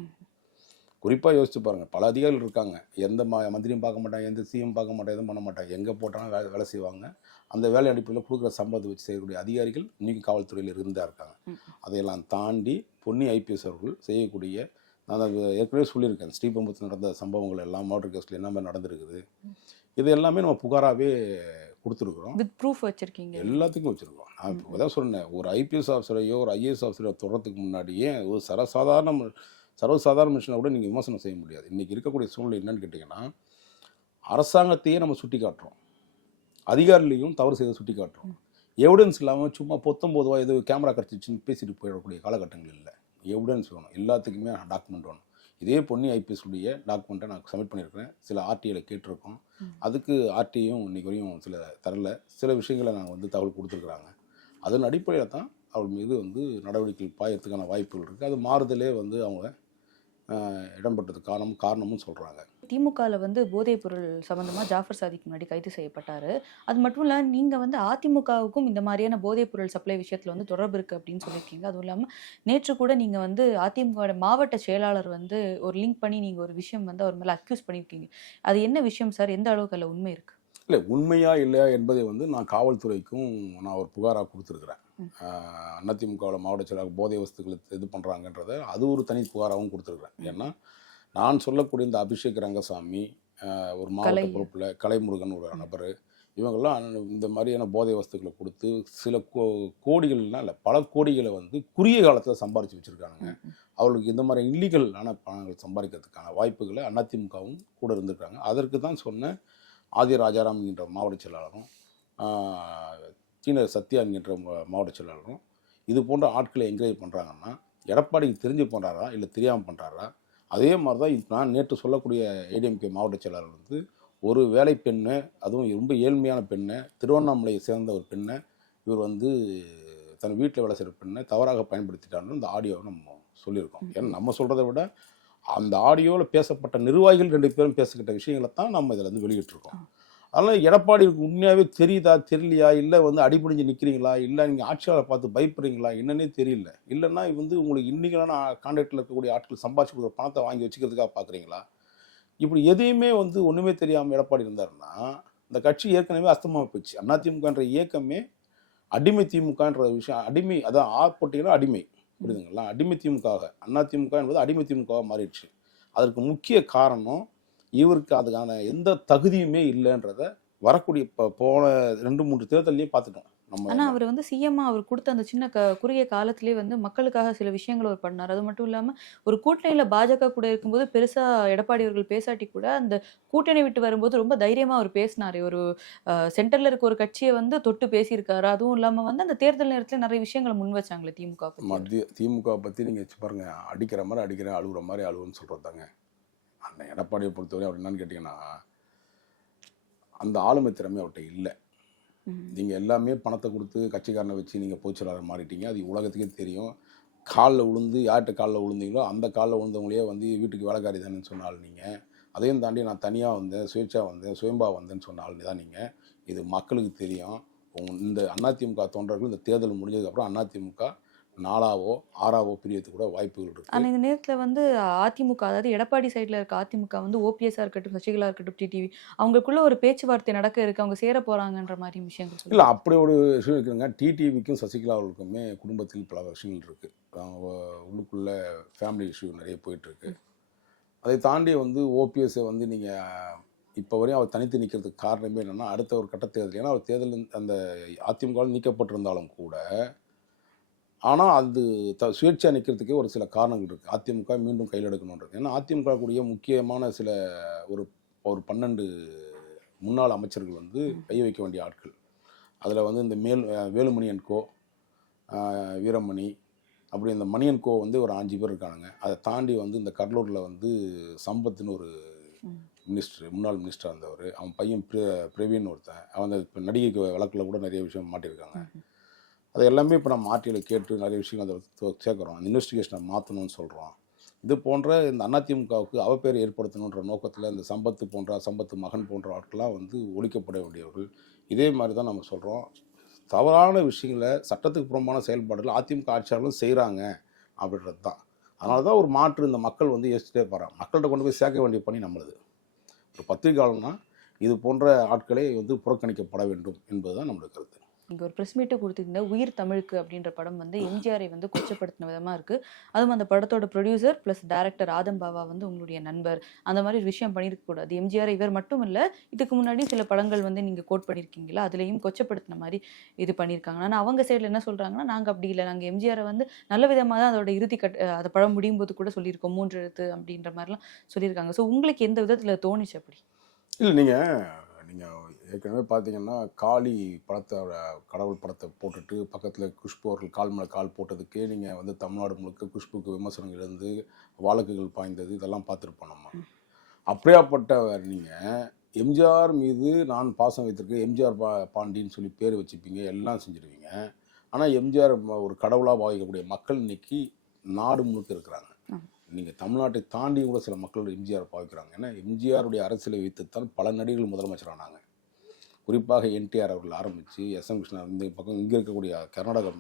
குறிப்பாக யோசிச்சு பாருங்க. பல அதிகாரிகள் இருக்காங்க. எந்த ம மந்திரியும் பார்க்க மாட்டாங்க எந்த சிஎம் பார்க்க மாட்டாங்க எதுவும் பண்ண மாட்டாங்க எங்கே போட்டாலும் வேலை வேலை செய்வாங்க. அந்த வேலை அடிப்படையில் கொடுக்குற சம்பளத்தை வச்சு செய்யக்கூடிய அதிகாரிகள் இன்னைக்கு காவல்துறையில் இருந்தா இருக்காங்க. அதையெல்லாம் தாண்டி பொன்னி ஐபிஎஸ் அவர்கள் செய்யக்கூடிய நான் அது ஏற்கனவே சொல்லியிருக்கேன். ஸ்ரீபம்பத்தில் நடந்த சம்பவங்கள் எல்லாம் மாவட்ட கேஸில் என்ன மாதிரி நடந்திருக்குது இது எல்லாமே நம்ம புகாராகவே கொடுத்துருக்குறோம். வித் ப்ரூஃப் வச்சிருக்கீங்க. எல்லாத்துக்கும் வச்சுருக்கோம். நான் இப்போ தான் சொன்னேன் ஒரு ஐபிஎஸ் ஆஃபீஸரையோ ஒரு ஐஏஎஸ் ஆஃபீஸரையோ தொடர்றதுக்கு முன்னாடியே ஒரு சர்வசாதாரண ம- சர்வசாதாரண மனுஷனை கூட நீங்கள் விமர்சனம் செய்ய முடியாது. இன்றைக்கி இருக்கக்கூடிய சூழ்நிலை என்னன்னு கேட்டிங்கன்னா அரசாங்கத்தையே நம்ம சுட்டி காட்டுறோம் அதிகாரிலையும் தவறு செய்த சுட்டி காட்டுறோம் எவிடன்ஸ் இல்லாமல் சும்மா பொத்தொம்போதுவா ஏதோ கேமரா கட்டிச்சுன்னு பேசிட்டு போயிடக்கூடிய காலகட்டங்கள் இல்லை. எவிடன்ஸ் வேணும். எல்லாத்துக்குமே டாக்குமெண்ட் வேணும். இதே பொன்னி ஐபிஎஸ் உடைய டாக்குமெண்ட்டை நான் சப்மிட் பண்ணியிருக்கிறேன். சில ஆர்டிஐல கேட்டிருக்கோம். அதுக்கு ஆர்டியும் இன்னைக்கு வரையும் சில தரல. சில விஷயங்களை நாங்கள் வந்து தகவல் கொடுத்துருக்குறாங்க. அதன் அடிப்படையில் தான் அவள் மீது வந்து நடவடிக்கை பாயறதுக்கான வாய்ப்புகள் இருக்குது அது மாறுதலே வந்து அவங்க இடம்பெற்றதுக்கு காரணம் காரணமும் சொல்கிறாங்க திமுகவில் வந்து போதைப் பொருள் சம்பந்தமாக ஜாஃபர் சாதிக்கு முன்னாடி கைது செய்யப்பட்டார். அது மட்டும் இல்லை நீங்கள் வந்து அதிமுகவுக்கும் இந்த மாதிரியான போதைப் பொருள் சப்ளை விஷயத்தில் வந்து தொடர்பு இருக்குது அப்படின்னு சொல்லியிருக்கீங்க. அதுவும் இல்லாமல் நேற்று கூட நீங்கள் வந்து அதிமுகவோட மாவட்ட செயலாளர் வந்து ஒரு லிங்க் பண்ணி நீங்கள் ஒரு விஷயம் வந்து அவர் மேலே அக்யூஸ் பண்ணியிருக்கீங்க. அது என்ன விஷயம் சார்? எந்த அளவுக்கு அதில் உண்மை இருக்குது இல்லை உண்மையா இல்லையா என்பதை வந்து நான் காவல்துறைக்கும் நான் ஒரு புகாராக கொடுத்துருக்குறேன். அதிமுகவில் மாவட்ட செயலாளர் போதை வஸ்துக்களை இது பண்ணுறாங்கன்றத அது ஒரு தனி புகாராகவும் கொடுத்துருக்குறேன். ஏன்னா நான் சொல்லக்கூடிய இந்த அபிஷேக் ரங்கசாமி ஒரு மாவட்ட. பொறுப்பில் கலைமுருகன் ஒரு நபர் இவங்கெல்லாம் இந்த மாதிரியான போதை வஸ்துக்களை கொடுத்து சில கோ கோடிகள்லாம் இல்லை பல கோடிகளை வந்து குறுகிய காலத்தில் சம்பாரித்து வச்சுருக்காங்க அவர்களுக்கு இந்த மாதிரி இல்லீகலான பணங்கள் சம்பாதிக்கிறதுக்கான வாய்ப்புகளை அதிமுகவும் கூட இருந்திருக்காங்க. அதற்கு தான் சொன்ன ஆதி ராஜாராம் என்கின்ற மாவட்ட செயலாளரும் சீன சத்யா என்கின்ற மாவட்ட செயலாளரும் இது போன்ற ஆட்களை என்கரேஜ் பண்ணுறாங்கன்னா எடப்பாடிக்கு தெரிஞ்சு பண்ணுறாரா இல்லை தெரியாமல் பண்ணுறாரா அதே மாதிரி தான் இப்ப நான் நேற்று சொல்லக்கூடிய ஏடிஎம்கே மாவட்ட செயலாளர் வந்து ஒரு வேலை பெண்ணை அதுவும் ரொம்ப ஏழ்மையான பெண்ணை திருவண்ணாமலையை சேர்ந்த ஒரு பெண்ணை இவர் வந்து தன் வீட்டில் வேலை செய்கிற பெண்ணை தவறாக பயன்படுத்திட்டாருன்னு இந்த ஆடியோவை நம்ம சொல்லியிருக்கோம். ஏன்னா நம்ம சொல்கிறத விட அந்த ஆடியோவில் பேசப்பட்ட நிர்வாகிகள் ரெண்டு பேரும் பேசிக்கிட்ட விஷயங்களை தான் நம்ம இதில் வந்து வெளியிட்டிருக்கோம். அதனால் எடப்பாடிக்கு உண்மையாகவே தெரியுதா தெரியலையா? இல்லை வந்து அடிபடிஞ்சு நிற்கிறீங்களா இல்லை நீங்கள் ஆட்சியாளரை பார்த்து பயப்படுறீங்களா? என்னன்னே தெரியல. இல்லைன்னா வந்து உங்களுக்கு இன்னைக்கான கான்டாக்டில் இருக்கக்கூடிய ஆட்கள் சம்பாதிச்சு கொடுக்குற பணத்தை வாங்கி வச்சுக்கிறதுக்காக பார்க்குறீங்களா? இப்படி எதையுமே வந்து ஒன்றுமே தெரியாமல் எடப்பாடி இருந்தாருன்னா இந்த கட்சி ஏற்கனவே அஸ்தமாக போயிடுச்சு. அதிமுகன்ற இயக்கமே அடிமை திமுகன்ற விஷயம் அடிமை அதான் ஆ அடிமை புரியுதுங்களா? அடிமை திமுக அதிமுக என்பது அடிமை திமுகவாக மாறிடுச்சு. அதற்கு முக்கிய காரணம் இவருக்கு அதுக்கான எந்த தகுதியுமே இல்லைன்றத வரக்கூடிய இப்போ போன ரெண்டு மூன்று தேர்தல்லையே பார்த்துட்டோம் நம்ம. ஆனால் அவர் வந்து சிஎம்மா அவர் கொடுத்த அந்த சின்ன குறுகிய காலத்திலே வந்து மக்களுக்காக சில விஷயங்கள் அவர் பண்ணார். அது மட்டும் இல்லாமல் ஒரு கூட்டணியில் பாஜக கூட இருக்கும்போது பெருசாக எடப்பாடி அவர்கள் பேசாட்டி கூட அந்த கூட்டணி விட்டு வரும்போது ரொம்ப தைரியமாக அவர் பேசினார். ஒரு சென்டரில் இருக்க ஒரு கட்சியை வந்து தொட்டு பேசியிருக்காரு. அதுவும் இல்லாமல் வந்து அந்த தேர்தல் நேரத்தில் நிறைய விஷயங்களை முன் வச்சாங்களே திமுக பத்தி. மத்திய திமுக நீங்கள் வச்சு பாருங்க. அடிக்கிற மாதிரி அடிக்கிறேன் அழுகுற மாதிரி அழுவுன்னு சொல்கிறது தாங்க அந்த எடப்பாடியை பொறுத்தவரை அப்படி என்னன்னு கேட்டிங்கன்னா அந்த ஆளுமை திறமை அவர்கிட்ட இல்லை. நீங்கள் எல்லாமே பணத்தை கொடுத்து கட்சிக்காரனை வச்சு நீங்கள் பொதுச்செயலாளர் மாறிட்டீங்க. அது உலகத்துக்கே தெரியும். காலில் விழுந்து யார்கிட்ட காலில் விழுந்தீங்களோ அந்த காலில் விழுந்தவங்களே வந்து வீட்டுக்கு வேலைக்காரி தானேன்னு சொன்ன ஆள் நீங்கள் அதையும் தாண்டி நான் தனியாக வந்தேன் சுயேட்சா வந்தேன் சுயம்பா வந்தேன்னு சொன்ன ஆள் தான் நீங்கள் இது மக்களுக்கு தெரியும். இந்த அதிமுக தொண்டர்கள் இந்த தேர்தல் முடிஞ்சதுக்கப்புறம் அதிமுக நாலாவோ ஆறாவோ பிரியத்துக்கு கூட வாய்ப்புகள் இருக்கு. ஆனா இந்த நேரத்துல வந்து அதிமுக அதாவது எடப்பாடி சைடுல இருக்க அதிமுக வந்து ஓபிஎஸ்ஆ இருக்கட்டும் சசிகலா இருக்கட்டும் டிடிவி அவங்களுக்குள்ள ஒரு பேச்சுவார்த்தை நடக்க இருக்கு. அவங்க சேர போறாங்கன்ற மாதிரி விஷயங்கள் இல்லை அப்படி ஒரு விஷயம் இருக்குங்க டிடிவிக்கும் சசிகலா அவர்களுக்குமே குடும்பத்தில் பல விஷயங்கள் இருக்குது அவங்க உள்ளுக்குள்ள ஃபேமிலி இஷ்யூ நிறைய போயிட்டுருக்கு அதை தாண்டி வந்து ஓபிஎஸ்ஸை வந்து நீங்கள் இப்போ வரையும் அவர் தனித்து நிற்கிறதுக்கு காரணமே என்னென்னா அடுத்த ஒரு கட்ட தேர்தல். ஏன்னா அவர் தேர்தல் அந்த அதிமுகவில் நீக்கப்பட்டிருந்தாலும் கூட ஆனால் அது த சுயேட்சையாக நிற்கிறதுக்கே ஒரு சில காரணங்கள் இருக்குது அதிமுக மீண்டும் கையில் எடுக்கணுன்றது. ஏன்னா அதிமுக கூடிய முக்கியமான சில ஒரு ஒரு பன்னெண்டு முன்னாள் அமைச்சர்கள் வந்து கை வைக்க வேண்டிய ஆட்கள். அதில் வந்து இந்த மேல் வேலுமணியன் கோ வீரமணி அப்படி இந்த மணியன் கோ வந்து ஒரு அஞ்சு பேர் இருக்கானுங்க. அதை தாண்டி வந்து இந்த கடலூரில் வந்து சம்பத்துன்னு ஒரு. மினிஸ்டர் முன்னாள் மினிஸ்டர் இருந்தவர் அவன் பையன் பிர பிரவீன் ஒருத்தன். அவன் அந்த இப்ப நடிகைக்கு வழக்கில் கூட நிறைய விஷயம் மாட்டியிருக்காங்க. அது எல்லாமே இப்போ நம்ம ஆர்டியில் கேட்டு நிறைய விஷயங்கள் அதை சேர்க்குறோம். அந்த இன்வெஸ்டிகேஷனை மாற்றணும்னு சொல்கிறோம் இது போன்ற இந்த அதிமுகவுக்கு அவப்பேர் ஏற்படுத்தணுன்ற நோக்கத்தில் இந்த சம்பத்து போன்ற சம்பத்து மகன் போன்ற ஆட்கள்லாம் வந்து ஒழிக்கப்பட வேண்டியவர்கள். இதே மாதிரி தான் நம்ம சொல்கிறோம் தவறான விஷயங்களை சட்டத்துக்கு புறம்பான செயல்பாடுகள் அதிமுக ஆட்சியாளர்களும் செய்கிறாங்க அப்படின்றது தான். அதனால தான் ஒரு மாற்று இந்த மக்கள் வந்து யோசிச்சுட்டே போகிறாங்க மக்கள்கிட்ட கொண்டு போய் சேர்க்க வேண்டிய பணி நம்மளது. ஒரு பத்திரிகையாளர்னா இது போன்ற ஆட்களே வந்து புறக்கணிக்கப்பட வேண்டும் என்பது தான் நம்மளுடைய கருத்து. நீங்க ஒரு ப்ரெஸ் மீட்டை கொடுத்துருந்த உயிர் தமிழுக்கு அப்படின்ற படம் வந்து எம்ஜிஆரை வந்து கொச்சப்படுத்தின விதமா இருக்கு. அதுவும் அந்த படத்தோட producer plus director Aadham Bava வந்து உங்களுடைய நண்பர். அந்த மாதிரி ஒரு விஷயம் பண்ணியிருக்க கூடாது. எம்ஜிஆர் இவர் மட்டும் இல்ல இதுக்கு முன்னாடி சில படங்கள் வந்து நீங்க கோட் பண்ணியிருக்கீங்களா அதுலயும் கொச்சப்படுத்தின மாதிரி இது பண்ணியிருக்காங்க ஆனா அவங்க சைடுல என்ன சொல்றாங்கன்னா நாங்க அப்படி இல்லை. நாங்க எம்ஜிஆரை வந்து நல்ல விதமாக தான் அதோட இறுதி கட் அதை அந்த படம் முடியும் போது கூட சொல்லியிருக்கோம். மூன்று எழுத்து அப்படின்ற மாதிரிலாம் சொல்லியிருக்காங்க. ஸோ உங்களுக்கு எந்த விதத்துல தோணுச்சு அப்படி? இல்லை நீங்கள் நீங்கள் ஏற்கனவே பார்த்தீங்கன்னா காளி படத்தை கடவுள் படத்தை போட்டுட்டு பக்கத்தில் குஷ்பு அவர்கள் கால் மேலே கால் போட்டதுக்கே நீங்கள் வந்து தமிழ்நாடு முழுக்க குஷ்புக்கு விமர்சனங்கள் இருந்து வழக்குகள் பாய்ந்தது இதெல்லாம் பார்த்துருப்போம் நம்ம. அப்படியாப்பட்ட நீங்கள் எம்ஜிஆர் மீது நான் பாசம் வைத்திருக்கேன் எம்ஜிஆர் பா பாண்டின்னு சொல்லி பேர் வச்சுப்பீங்க எல்லாம் செஞ்சுருவீங்க. ஆனால் எம்ஜிஆர் ஒரு கடவுளாக பாவிக்கக்கூடிய மக்கள் இன்னைக்கு நாடு முழுக்க இருக்கிறாங்க. நீங்கள் தமிழ்நாட்டை தாண்டி கூட சில மக்கள் எம்ஜிஆர் பாவிக்கிறாங்க. ஏன்னா எம்ஜிஆருடைய அரசியலை வைத்துத்தான் பல நடிகர்கள் முதலமைச்சர் ஆனாங்க. குறிப்பாக என்டிஆர் அவர்கள் ஆரம்பித்து எஸ் எம் கிருஷ்ணா இந்த பக்கம் இங்கே இருக்கக்கூடிய கர்நாடக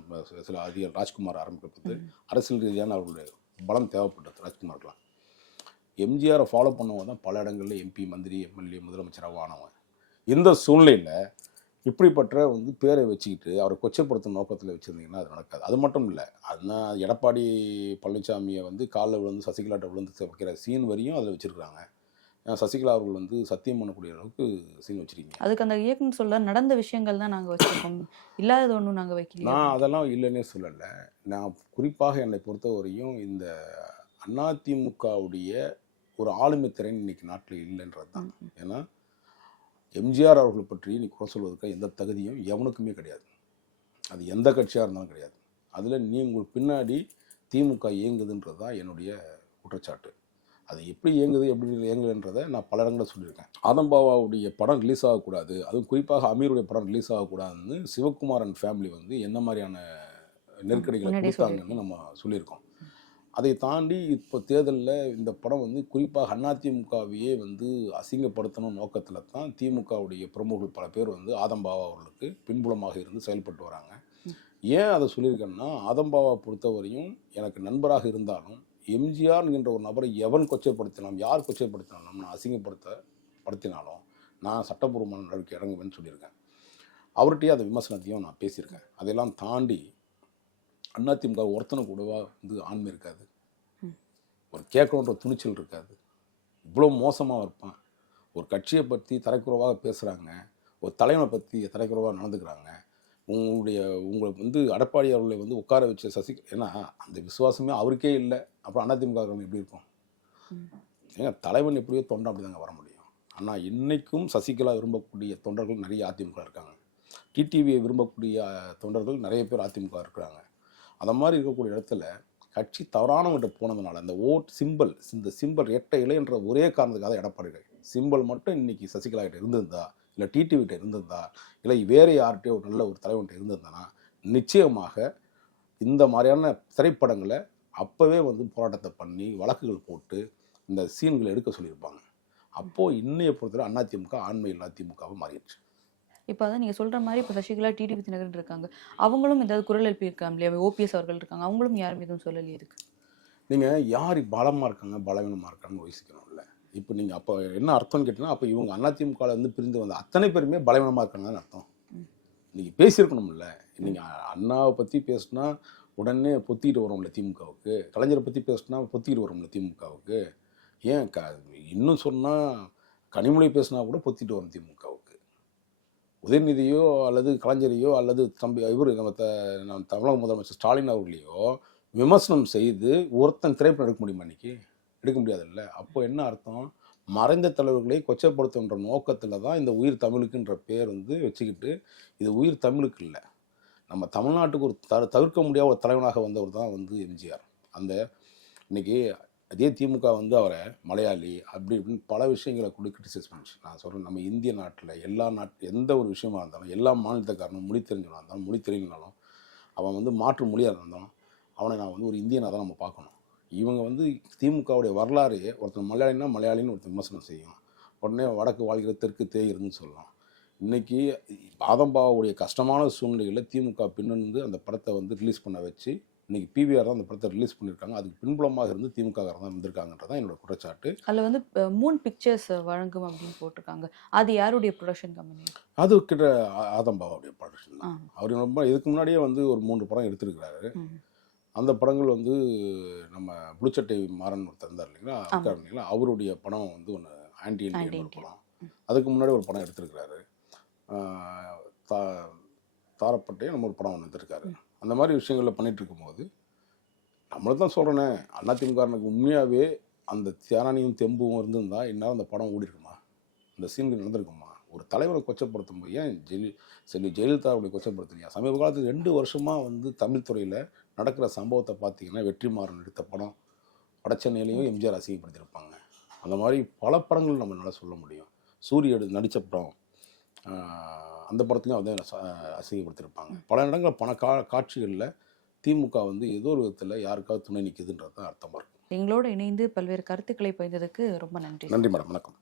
சில- அதிகாரி ராஜ்குமார் ஆரம்பிக்கப்பட்டு அரசியல் ரீதியான அவர்களுடைய பலம் தேவைப்பட்டது ராஜ்குமார்க்கெலாம் எம்ஜிஆரை ஃபாலோ பண்ணவங்க தான் பல இடங்களில் எம்பி மந்திரி எம்எல்ஏ முதலமைச்சராக ஆனவங்க இந்த சூழ்நிலையில் இப்படிப்பட்ட வந்து பேரை வச்சுக்கிட்டு அவரை கொச்சப்படுத்தும் நோக்கத்தில் வச்சுருந்தீங்கன்னா அது நடக்காது. அது மட்டும் இல்லை அதுதான் எடப்பாடி பழனிசாமியை வந்து காலில் விழுந்து சசிகலாட்ட விழுந்து வைக்கிற சீன் வரையும் அதில் வச்சுருக்காங்க சசிகலா அவர்கள் வந்து சத்தியம் பண்ணக்கூடிய அளவுக்கு சீன் வச்சுருக்கீங்க. அதுக்கு அந்த இயக்குன்னு சொல்ல நடந்த விஷயங்கள் தான் நாங்க வச்சிருக்கோம். இல்லாதது ஒண்ணும் நாங்க வைக்கல நான் அதெல்லாம் இல்லைன்னே சொல்லலை. நான் குறிப்பாக என்னை பொறுத்தவரையும் இந்த அதிமுகவுடைய ஒரு ஆளுமை திறன் இன்னைக்கு நாட்டில் இல்லைன்றது தான் ஏன்னா எம்ஜிஆர் அவர்களை பற்றி நீ குறை சொல்வதற்கு எந்த தகுதியும் எவனுக்குமே கிடையாது. அது எந்த கட்சியாக இருந்தாலும் கிடையாது. அதில் நீ உங்களுக்கு பின்னாடி திமுக இயங்குதுன்றது தான் என்னுடைய குற்றச்சாட்டு. அது எப்படி இயங்குது எப்படி இயங்குதுன்றதை நான் பல இடங்களில் சொல்லியிருக்கேன். ஆதம்பாவாவுடைய படம் ரிலீஸ் ஆகக்கூடாது அதுவும் குறிப்பாக அமீருடைய படம் ரிலீஸ் ஆகக்கூடாதுன்னு சிவகுமாரன் ஃபேமிலி வந்து என்ன மாதிரியான நெருக்கடிகளை கொடுத்தாங்கன்னு நம்ம சொல்லியிருக்கோம். அதை தாண்டி இப்போ தேர்தலில் இந்த படம் வந்து குறிப்பாக அதிமுகவையே வந்து அசிங்கப்படுத்தணும் நோக்கத்தில் தான் திமுகவுடைய பிரமுகர்கள் பல பேர் வந்து ஆதம்பாவா அவர்களுக்கு பின்புலமாக இருந்து செயல்பட்டு வராங்க. ஏன் அதை சொல்லியிருக்கேன்னா ஆதம்பாவா பொறுத்தவரையும் எனக்கு நண்பராக இருந்தாலும் எம்ஜிஆர் என்கின்ற ஒரு நபரை எவன் கொச்சைப்படுத்தினாலும் யார் கொச்சைப்படுத்தினாலும் நான் அசிங்கப்படுத்த படுத்தினாலும் நான் சட்டப்பூர்வமான நடவடிக்கை இறங்குவேன்னு சொல்லியிருக்கேன். அவர்கிட்டயே அந்த விமர்சனத்தையும் நான் பேசியிருக்கேன். அதெல்லாம் தாண்டி அதிமுக ஒருத்தனை கூடவா வந்து ஆண்மை இருக்காது. ஒரு கேட்கணுன்ற துணிச்சல் இருக்காது. இவ்வளோ மோசமாக இருப்பான். ஒரு கட்சியை பற்றி தரைக்குறவாக பேசுகிறாங்க ஒரு தலைவனை பற்றி தரைக்குறவாக நடந்துக்கிறாங்க. உங்களுடைய உங்களை வந்து அடப்பாடி அவர்களை வந்து உட்கார வச்ச சசி ஏன்னா அந்த விசுவாசமே அவருக்கே இல்லை. அப்புறம் அதிமுக எப்படி இருக்கும் ஏங்க தலைவன் எப்படியோ தொண்டை அப்படி தாங்க வர முடியும். ஆனால் இன்னைக்கும் சசிகலா விரும்பக்கூடிய தொண்டர்கள் நிறைய அதிமுக இருக்காங்க. டிடிவியை விரும்பக்கூடிய தொண்டர்கள் நிறைய பேர் அதிமுக இருக்கிறாங்க. அந்த மாதிரி இருக்கக்கூடிய இடத்துல கட்சி தவறானவங்கிட்ட போனதுனால அந்த ஓட் சிம்பிள் இந்த சிம்பிள் ரெட்டை இலைன்ற ஒரே காரணத்துக்காக எடப்பாடிகள் சிம்பிள் மட்டும் இன்னைக்கு சசிகலா கிட்ட இருந்திருந்தா இல்லை டிடிவி கிட்ட இருந்திருந்தா இல்லை வேறு யார்கிட்டயோ ஒரு நல்ல ஒரு தலைவன்கிட்ட இருந்திருந்தானா நிச்சயமாக இந்த மாதிரியான திரைப்படங்களை அப்போவே வந்து போராட்டத்தை பண்ணி வழக்குகள் போட்டு இந்த சீன்களை எடுக்க சொல்லியிருப்பாங்க. அப்போது இன்னைய பொறுத்தவரை அதிமுக ஆண்மையில் அதிமுகவை மாறிடுச்சு. இப்போ அதான் நீங்க சொல்ற மாதிரி இப்போ சசிகலா டிடிவி தினகரன் இருக்காங்க. அவங்களும் ஏதாவது குரல் எழுப்பியிருக்காங்க இல்லையா? ஓபிஎஸ் அவர்கள் இருக்காங்க. அவங்களும் யாரும் எதுவும் சொல்லலையே இதுக்கு? நீங்கள் யார் பலமாக இருக்காங்க பலவீனமாக இருக்காங்கன்னு யோசிக்கணும்ல இப்போ நீங்கள் அப்போ என்ன அர்த்தம்னு கேட்டிங்கன்னா அப்போ இவங்க அதிமுகவில் இருந்து பிரிந்து வந்த அத்தனை பேருமே பலவீனமாக இருக்காங்கன்னு அர்த்தம். நீங்கள் பேசியிருக்கணும்ல. நீங்கள் அண்ணாவை பற்றி பேசுனா உடனே பொத்திக்கிட்டு வரும்ல திமுகவுக்கு. கலைஞரை பற்றி பேசுனா பொத்திக்கிட்டு வரும்ல திமுகவுக்கு. ஏன் க இன்னும் சொன்னால் கனிமொழி பேசுனா கூட பொத்திட்டு வரும் திமுகவுக்கு. உதயநிதியோ அல்லது கலைஞரையோ அல்லது தம்பி இவர் நம்ம த நம்ம தமிழக முதலமைச்சர் ஸ்டாலின் அவர்களையோ விமர்சனம் செய்து ஒருத்தன் திரைப்படம் எடுக்க முடியுமா இன்னைக்கு? எடுக்க முடியாதுல்ல? அப்போ என்ன அர்த்தம்? மறைந்த தலைவர்களை கொச்சைப்படுத்துன்ற நோக்கத்தில் தான் இந்த உயிர் தமிழுக்குன்ற பேர் வந்து வச்சுக்கிட்டு இது உயிர் தமிழுக்கு இல்லை. நம்ம தமிழ்நாட்டுக்கு ஒரு த தவிர்க்க முடியாத ஒரு தலைவனாக வந்தவர் தான் வந்து எம்ஜிஆர். அந்த இன்றைக்கி அதே திமுக வந்து அவரை மலையாளி அப்படி இப்படின்னு பல விஷயங்களை கூட கிரிட்டிசைஸ் பண்ணுச்சு. நான் சொல்கிறேன் நம்ம இந்திய நாட்டில் எல்லா நாட்டு எந்த ஒரு விஷயமா இருந்தாலும் எல்லா மாநிலத்துக்காரனும் மொழி தெரிஞ்சவனாக இருந்தாலும் மொழி தெரியலனாலும் அவன் வந்து மாற்று மொழியாக இருந்தாலும் அவனை நான் வந்து ஒரு இந்தியனாக தான் நம்ம பார்க்கணும். இவங்க வந்து திமுகவுடைய வரலாறு ஒருத்தர் மலையாளினா மலையாளின்னு ஒருத்தர் விமர்சனம் செய்யும். உடனே வடக்கு வாழ்கிற தெற்கு தேய்கிறதுன்னு சொல்லலாம் இன்னைக்கு ஆதம்பாவுடைய கஷ்டமான சூழ்நிலைகளில் திமுக பின்னணிந்து அந்த படத்தை வந்து ரிலீஸ் பண்ண வச்சு இன்னைக்கு பிவிஆர் தான் அந்த படத்தை ரிலீஸ் பண்ணியிருக்காங்க அதுக்கு பின்புலமாக இருந்து திமுக தான் வந்திருக்காங்கன்றதான் என்னோட குற்றச்சாட்டு. அதுல வந்து மூன் பிக்சர்ஸ் வழங்கும் அப்படின்னு போட்டிருக்காங்க. அது யாருடைய ப்ரொடக்ஷன் கம்பெனி அது கிட்ட ஆதம்பாவுடைய ப்ரொடக்ஷன் தான். அவர் ரொம்ப இதுக்கு முன்னாடியே வந்து ஒரு மூன்று படம் எடுத்திருக்கிறாரு. அந்த படங்கள் வந்து நம்ம புளிச்சட்டை மாறன் ஒருத்தர் இருந்தார் இல்லைங்களா? இருக்கார் இல்லைங்களா? அவருடைய படம் வந்து ஒன்று ஆன்டி இண்டியன் ஒரு. படம். அதுக்கு முன்னாடி ஒரு படம் எடுத்திருக்கிறாரு. தா தாரப்பட்டே நம்ம ஒரு படம் ஒன்று எடுத்திருக்காரு. அந்த மாதிரி விஷயங்களில் பண்ணிட்டு இருக்கும்போது நம்மள தான் சொல்கிறேனே அதிமுகனுக்கு உண்மையாகவே அந்த தியானியும் தெம்பும் இருந்திருந்தா இந்நேரம் அந்த படம் ஓடி இருக்குமா இந்த சீன்கள் நடந்திருக்குமா? ஒரு தலைவரை கொச்சப்படுத்தும் போது ஏன் ஜெயலி செல்வி ஜெயலலிதாவுடைய கொச்சப்படுத்துறியா சமீப காலத்தில் ரெண்டு வருஷமாக வந்து தமிழ் துறையில் நடக்கிற சம்பவத்தை பார்த்தீங்கன்னா வெற்றிமாறன் எடுத்த படம். வடச்சென்னையிலையும் எம்ஜிஆர் அசிங்கப்படுத்தியிருப்பாங்க அந்த மாதிரி பல படங்கள் நம்மளால சொல்ல முடியும். சூரிய எடு நடித்த படம். அந்த படத்துலையும் வந்து ச- அசிங்கப்படுத்தியிருப்பாங்க பல இடங்களில் பல கா காட்சிகளில் திமுக வந்து ஏதோ ஒரு விதத்தில் யாருக்காவது துணை நிற்குதுன்றது தான் அர்த்தமாக இருக்கும். எங்களோட இணைந்து பல்வேறு கருத்துக்களை பகிர்ந்ததுக்கு ரொம்ப நன்றி. நன்றி மேடம். வணக்கம்.